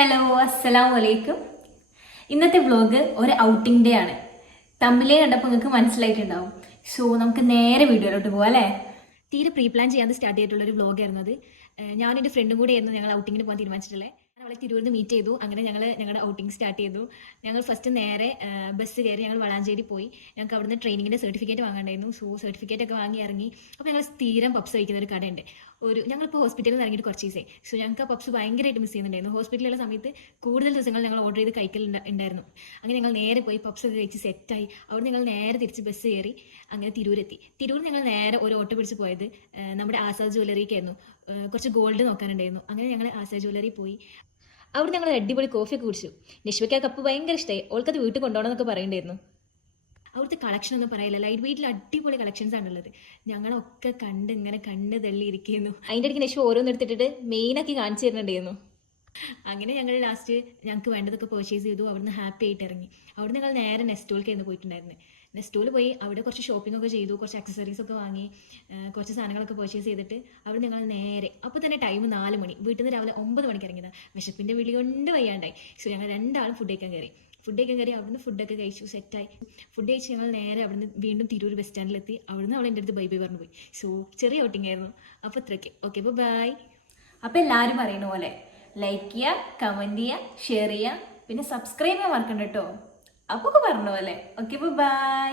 Hello, അസ്സലാമു അലൈക്കും. ഇന്നത്തെ വ്ലോഗ് ഒരു ഔട്ടിംഗ് ഡേ ആണ്. തമ്മിലേ കണ്ടപ്പോൾ നിങ്ങൾക്ക് മനസ്സിലായിട്ടുണ്ടാവും. സോ നമുക്ക് നേരെ വീഡിയോയിലോട്ട് പോകാം അല്ലേ. തീരെ പ്രീ പ്ലാൻ ചെയ്യാതെ സ്റ്റാർട്ട് ചെയ്തിട്ടുള്ളൊരു വ്ലോഗായിരുന്നു അത്. ഞാനും എൻ്റെ ഫ്രണ്ടും കൂടി ആയിരുന്നു ഞങ്ങൾ ഔട്ടിങ്ങിന് പോകാൻ തീരുമാനിച്ചിട്ടുള്ളത്. അവളെ തിരൂരിൽ മീറ്റ് ചെയ്തു. അങ്ങനെ ഞങ്ങളുടെ ഔട്ടിംഗ് സ്റ്റാർട്ട് ചെയ്തു. ഞങ്ങൾ ഫസ്റ്റ് നേരെ ബസ് കയറി ഞങ്ങൾ വളാഞ്ചേരി പോയി. ഞങ്ങൾക്ക് അവിടുന്ന് ട്രെയിനിങ്ങിൻ്റെ സർട്ടിഫിക്കറ്റ് വാങ്ങാണ്ടായിരുന്നു. സോ സർട്ടിഫിക്കറ്റ് ഒക്കെ വാങ്ങി ഇറങ്ങി. അപ്പോൾ ഞങ്ങൾ സ്ഥിരം പപ്സ് കഴിക്കുന്ന ഒരു കടയുണ്ട്. ഞങ്ങളിപ്പോൾ ഹോസ്പിറ്റലിൽ നിന്ന് ഇറങ്ങിയിട്ട് കുറച്ച് ദിവസമായി. സോ ഞങ്ങൾക്ക് ആ പപ്സ് ഭയങ്കരമായിട്ട് മിസ് ചെയ്യുന്നുണ്ടായിരുന്നു. ഹോസ്പിറ്റലിലുള്ള സമയത്ത് കൂടുതൽ ദിവസങ്ങൾ ഞങ്ങൾ ഓർഡർ ചെയ്ത് കഴിക്കലുണ്ടായിരുന്നു. അങ്ങനെ ഞങ്ങൾ നേരെ പോയി പപ്സ് ഒക്കെ കഴിച്ച് സെറ്റായി. അവിടെ ഞങ്ങൾ നേരെ തിരിച്ച് ബസ് കയറി അങ്ങനെ തിരൂരെത്തി. തിരൂർ ഞങ്ങൾ നേരെ ഒരു ഓട്ടോ പിടിച്ച് പോയത് നമ്മുടെ ആസാദ് ജ്വല്ലറിക്കായിരുന്നു. കുറച്ച് ഗോൾഡ് നോക്കാനുണ്ടായിരുന്നു. അങ്ങനെ ഞങ്ങൾ ആസാദ് ജ്വല്ലറി പോയി. അവിടെ ഞങ്ങൾ അടിപൊളി കോഫിയൊക്കെ കുടിച്ചു. നിഷ്വയ്ക്ക് ആ കപ്പ് ഭയങ്കര ഇഷ്ടമായി. ഓൾക്കത് വീട്ടിൽ കൊണ്ടുപോകണമെന്നൊക്കെ പറയണ്ടായിരുന്നു. അവിടുത്തെ കളക്ഷൻ ഒന്നും പറയില്ല. ലൈറ്റ് വെയിറ്റിൽ അടിപൊളി കളക്ഷൻസ് ആണുള്ളത്. ഞങ്ങളൊക്കെ ഇങ്ങനെ കണ്ട് തള്ളിയിരിക്കുന്നു. അതിൻ്റെ ഇടയ്ക്ക് നിഷ്വ ഓരോന്നെടുത്തിട്ട് മെയിനാക്കി കാണിച്ചു തരുന്നുണ്ടായിരുന്നു. അങ്ങനെ ഞങ്ങൾ ലാസ്റ്റ് ഞങ്ങൾക്ക് വേണ്ടതൊക്കെ പർച്ചേസ് ചെയ്തു. അവിടുന്ന് ഹാപ്പി ആയിട്ട് ഇറങ്ങി. അവിടെ ഞങ്ങൾ നേരെ നെസ്റ്റോൾക്കായിരുന്നു പോയിട്ടുണ്ടായിരുന്നത്. നെസ്റ്റോൾ പോയി അവിടെ കുറച്ച് ഷോപ്പിംഗ് ഒക്കെ ചെയ്തു. കുറച്ച് അക്സസറീസ് ഒക്കെ വാങ്ങി, കുറച്ച് സാധനങ്ങളൊക്കെ പർച്ചേസ് ചെയ്തിട്ട് അവിടെ ഞങ്ങൾ നേരെ അപ്പോൾ തന്നെ ടൈം 4 മണി. വീട്ടിൽ നിന്ന് രാവിലെ 9 മണിക്ക് ഇറങ്ങിയതാണ്. വിശപ്പിൻ്റെ വിളി കൊണ്ട് വയ്യാണ്ടായി. സോ ഞങ്ങൾ രണ്ടാളും ഫുഡ് കഴിക്കാൻ കയറി. അവിടുന്ന് ഫുഡൊക്കെ കഴിച്ചു, സെറ്റായി. ഫുഡ് കഴിച്ച് ഞങ്ങൾ നേരെ അവിടുന്ന് വീണ്ടും തിരൂർ ബസ് സ്റ്റാൻഡിലെത്തി. അവിടുന്ന് അവൾ എൻ്റെ അടുത്ത് ബൈ ബൈ പറഞ്ഞു പോയി. സോ ചെറിയ ഔട്ടിംഗ് ആയിരുന്നു. അപ്പോൾ ഇത്രയൊക്കെ. ഓക്കെ, അപ്പോൾ ബൈ. അപ്പോൾ എല്ലാവരും പറയുന്ന പോലെ ലൈക്ക് ചെയ്യുക, കമൻറ്റ് ചെയ്യുക, ഷെയർ ചെയ്യുക, പിന്നെ സബ്സ്ക്രൈബ് ചെയ്യാൻ മറക്കണ്ട കേട്ടോ. അപ്പോൾ പറഞ്ഞ പോലെ ഓക്കെ, അപ്പോൾ ബൈ.